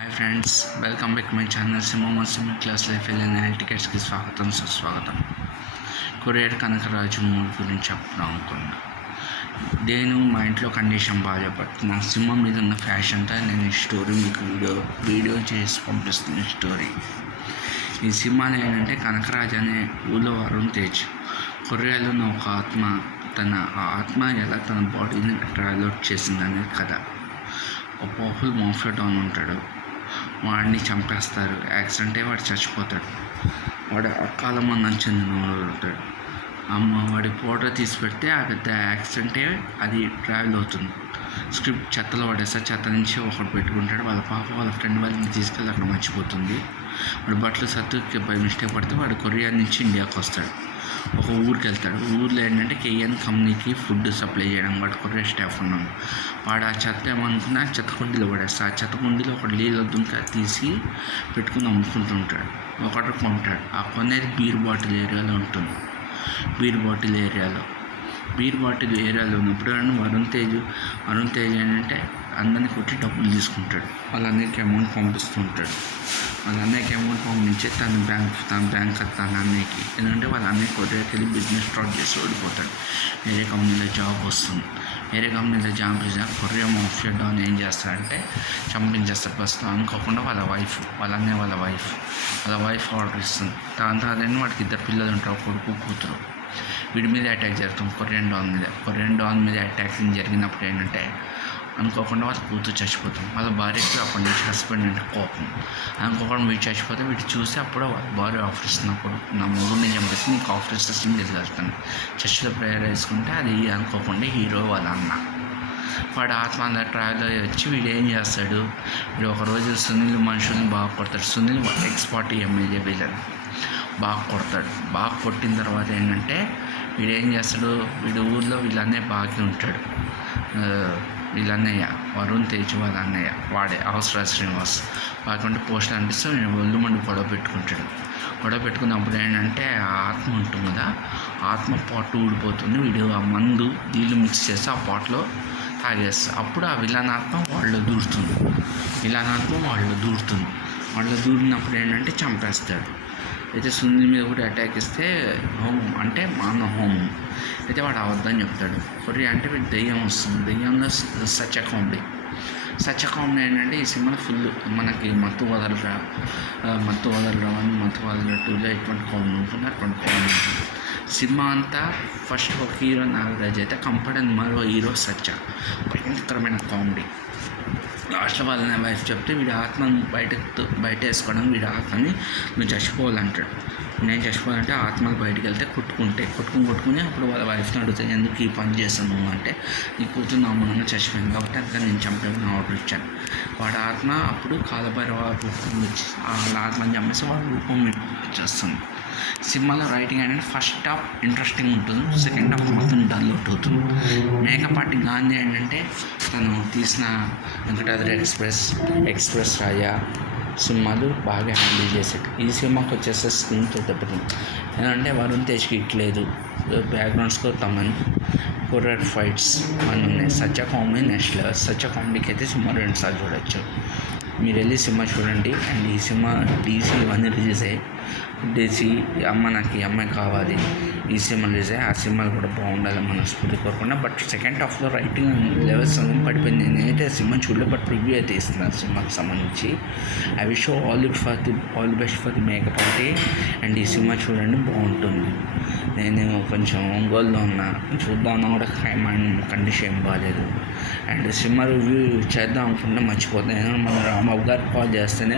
Hi friends, welcome back my channel Simha class life ఎల్ టికెట్స్కి స్వాగతం సుస్వాగతం. కొరియర్ కనకరాజు మూవీ గురించి చెప్పడం అనుకున్నా. నేను మా ఇంట్లో కండిషన్ బాగా చెప్పట్టు నా సింహం మీద ఉన్న ఫ్యాషన్తో నేను ఈ స్టోరీ మీకు వీడియో చేసి పంపిస్తున్న స్టోరీ. ఈ సినిమాలో ఏంటంటే కనకరాజు అనే ఊళ్ళో వరుణ్ తేజ్ కొరియాలో ఉన్న ఒక ఆత్మ ఆ ఆత్మ ఎలా తన బాడీని ట్రావెల్ చేసిందనే కథ. ఒక పవర్ఫుల్ మాఫియా డాన్ ఉంటాడు, వాడిని చంపేస్తారు. యాక్సిడెంట్ అయ్యి వాడు చచ్చిపోతాడు. వాడు అకాల మందం చెందినవాడు ఉంటాడు. వాడి ఫోటో తీసి పెడితే ఆ పెద్ద యాక్సిడెంట్ అయ్యి అది ట్రావెల్ అవుతుంది. స్క్రిప్ట్ చెత్తలో పడేస్తారు. చెత్త నుంచి ఒకటి పెట్టుకుంటాడు. వాళ్ళ పాప వాళ్ళ ఫ్రెండ్ వాళ్ళని తీసుకెళ్ళి అక్కడ మర్చిపోతుంది. వాడు బట్టలు సత్తుకి బై మిస్టేక్ పడితే వాడు కొరియా నుంచి ఇండియాకి వస్తాడు. ఒక ఊరికి వెళ్తాడు. ఊర్లో ఏంటంటే కేఎన్ కంపెనీకి ఫుడ్ సప్లై చేయడం వాడు కొరియా స్టాఫ్ ఉన్నాం. వాడు ఆ చెత్త ఏమనుకున్నా చెత్త కుండీలో పడేస్తాడు. ఆ చెత్త కుండీలో ఒక నీళ్ళ దుంక తీసి పెట్టుకుని అమ్ముకుంటూ ఉంటాడు. ఒకటి కొంటాడు. ఆ కొనేది బీర్ బాటిల్ ఏరియాలో ఉంటుంది. బీర్ బాటిల్ ఏరియాలో ఉన్నప్పుడు వరుణ్ తేజ్ ఏంటంటే అందరినీ కొట్టి డబ్బులు తీసుకుంటాడు. వాళ్ళందరికీ అమౌంట్ పంపిస్తూ ఉంటాడు. వాళ్ళ అన్నయ్యకి అమౌంట్ పంపించి తన బ్యాంక్ తన అన్నయ్యకి. ఎందుకంటే వాళ్ళ అన్నయ్య కొరియర్కి వెళ్ళి బిజినెస్ స్టార్ట్ చేసి ఓడిపోతాడు. వేరే కంపెనీలో జాబ్ వస్తుంది. వేరే కంపెనీలో జాబ్ చేసిన కొరియా మాఫియా డాన్ ఏం చేస్తాడంటే చంపించేస్తాడు. ఫస్ట్ అనుకోకుండా వాళ్ళ వైఫ్ ఆర్డర్ ఇస్తుంది. దాంతో అదే వాడికి ఇద్దరు పిల్లలు ఉంటారు, కొడుకు కూతురు. వీడి మీద అటాక్ జరుగుతుంది. కొరియన్ డాన్ మీద అటాకింగ్ జరిగినప్పుడు ఏంటంటే అనుకోకుండా వాళ్ళ కూతురు చచ్చిపోతుంది. వాళ్ళ భార్యకి అప్పటి నుంచి హస్బెండ్ అంటే కోపం. అనుకోకుండా వీడు చచ్చిపోతే వీడు చూసి అప్పుడు వాళ్ళ భార్య ఆఫర్ ఇస్తున్నప్పుడు నా మొగుడిని చంపేసి నీకు ఆఫర్ ఇస్తుంది తీసుకెళ్తాను చర్చిలో ప్రేయర్ వేసుకుంటే అది అనుకోకుండా హీరో వాళ్ళ అన్న. వాడు ఆత్మ అంతా ట్రావెల్ అయ్యి వచ్చి వీడు ఏం చేస్తాడు, వీడు ఒకరోజు సునీల్ మనుషుల్ని బాగా కొడతాడు. సునీల్ ఎక్స్‌పార్టీ ఎమ్మెల్యే వీళ్ళని బాగా కొడతాడు. బాగా కొట్టిన తర్వాత ఏంటంటే వీడు ఏం చేస్తాడు, వీడు ఊళ్ళో వీళ్ళనే బాగా ఉంటాడు. వీళ్ళన్నయ్య వరుణ్ తేజ్ వాళ్ళ అన్నయ్య వాడే అవసర శ్రీనివాస్ కాకుండా పోస్టులు అనిపిస్తే ఒళ్ళు మండి గొడవ పెట్టుకున్నప్పుడు ఏంటంటే ఆ ఆత్మ ఉంటుంది కదా, ఆత్మ పాటు ఊడిపోతుంది. వీడు ఆ మందు నీళ్ళు మిక్స్ చేసి ఆ పాట్లో తాగేస్తారు. అప్పుడు ఆ విలనాత్మ వాళ్ళు దూరుతుంది. వాళ్ళు దూరినప్పుడు ఏంటంటే చంపేస్తాడు. అయితే సునీల్ మీద కూడా అటాక్ ఇస్తే హోమం అంటే మానవ హోమం అయితే వాడు అవద్దని చెప్తాడు. కొరియా అంటే వీడు దెయ్యం వస్తుంది. దెయ్యంలో సత్య కామెడీ ఏంటంటే ఈ సినిమా ఫుల్ మనకి మత్తు వదలరా 1, మత్తు వదలరా 2లో ఎటువంటి కామెడీ ఉంటుంది, అటువంటి కామెడీ ఉంటుంది. సినిమా అంతా ఫస్ట్ ఒక హీరో నాగరాజ్ అయితే కంపడని మరో హీరో సత్య. భయంకరమైన కామెడీ. లాస్ట్లో వాళ్ళ వైఫ్ చెప్తే వీడి ఆత్మను బయట వేసుకోవడం, వీడి ఆత్మని నువ్వు చచ్చిపోవాలంటాడు. నేను చచ్చిపోవాలంటే ఆత్మలు బయటికి వెళ్తే కొట్టుకుని అప్పుడు వాళ్ళ వైఫ్ని అడుగుతాను ఎందుకు ఈ పని చేస్తాను నువ్వు అంటే నీ కూతురు నా మూలంగా చచ్చిపోయింది కాబట్టి అందుకని నేను చంపేమని ఆర్డర్ ఇచ్చాను. వాడి ఆత్మ అప్పుడు కాలభైరవ రూపం వచ్చి వాళ్ళ ఆత్మని చంపేసి వాడు రూపం వచ్చేస్తుంది. సినిమాలో రైటింగ్ అనేది ఫస్ట్ హాఫ్ ఇంట్రెస్టింగ్ ఉంటుంది, సెకండ్ హాఫ్ మాత్రం డల్ అవుట్ అవుతుంది. మేకపాటి గాంధీ ఏంటంటే తను తీసిన వెంకటాద్రి ఎక్స్ప్రెస్ రాజా సినిమాలు బాగా హ్యాండిల్ చేశాడు. ఈ సినిమాకి వచ్చేస్తే స్క్రీన్తో దెబ్బతింది. ఎందుకంటే వరుణ్ తేజ్కి ఇట్లేదు, background score Thaman, courier fights అని ఉన్నాయి. Satya comedy next level. Satya కామెడీకి అయితే సినిమా 2 సార్లు చూడొచ్చు. మీరు వెళ్ళి సినిమా చూడండి. అండ్ ఈ సినిమా DC ఇవన్నీ రిలీజ్ అయ్యాయి. DC నాకు ఈ అమ్మాయి కావాలి ఈ సినిమా రిలీజ్ అయ్యి ఆ సినిమాలు కూడా బాగుండాలి మనస్ఫూర్తి కోరుకున్నా. బట్ సెకండ్ హాఫ్లో రైటింగ్ లెవెల్స్ అనేది పడిపోయింది. నేనైతే సినిమా చూడలేదు, బట్ రివ్యూ అయితే ఇస్తున్నాను సినిమాకి సంబంధించి. I wish all the best for the makeup అంటే. అండ్ ఈ సినిమా చూడండి, బాగుంటుంది. నేను కొంచెం ఒంగోలులో ఉన్నా, చూద్దామన్నా కూడా కండిషన్ ఏం బాగాలేదు. అండ్ సినిమా రివ్యూ చేద్దాం అనుకుంటే మర్చిపోతాను. మన రాంబాబు గారు కాల్ చేస్తేనే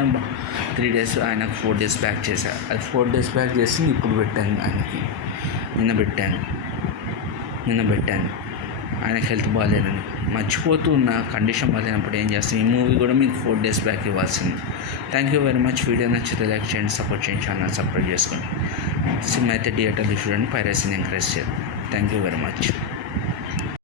3 days ఆయనకు 4 days బ్యాక్ చేశాను. అది 4 days బ్యాక్ చేసి ఇప్పుడు పెట్టాను ఆయనకి. నిన్న పెట్టాను ఆయనకి హెల్త్ బాగాలేదని. మర్చిపోతూ ఉన్న కండిషన్ బాగాలేనప్పుడు ఏం చేస్తాను, ఈ మూవీ కూడా మీకు 4 days బ్యాక్ ఇవ్వాల్సింది. Thank you very much. Video నచ్చితే లైక్ చేయండి, సపోర్ట్ చేయండి, ఛానల్ సబ్స్క్రైబ్ చేసుకోండి. సినిమా అయితే థియేటర్లో చూడండి, పైరసీని ఎంకరేజ్ చేయండి. Thank you very much.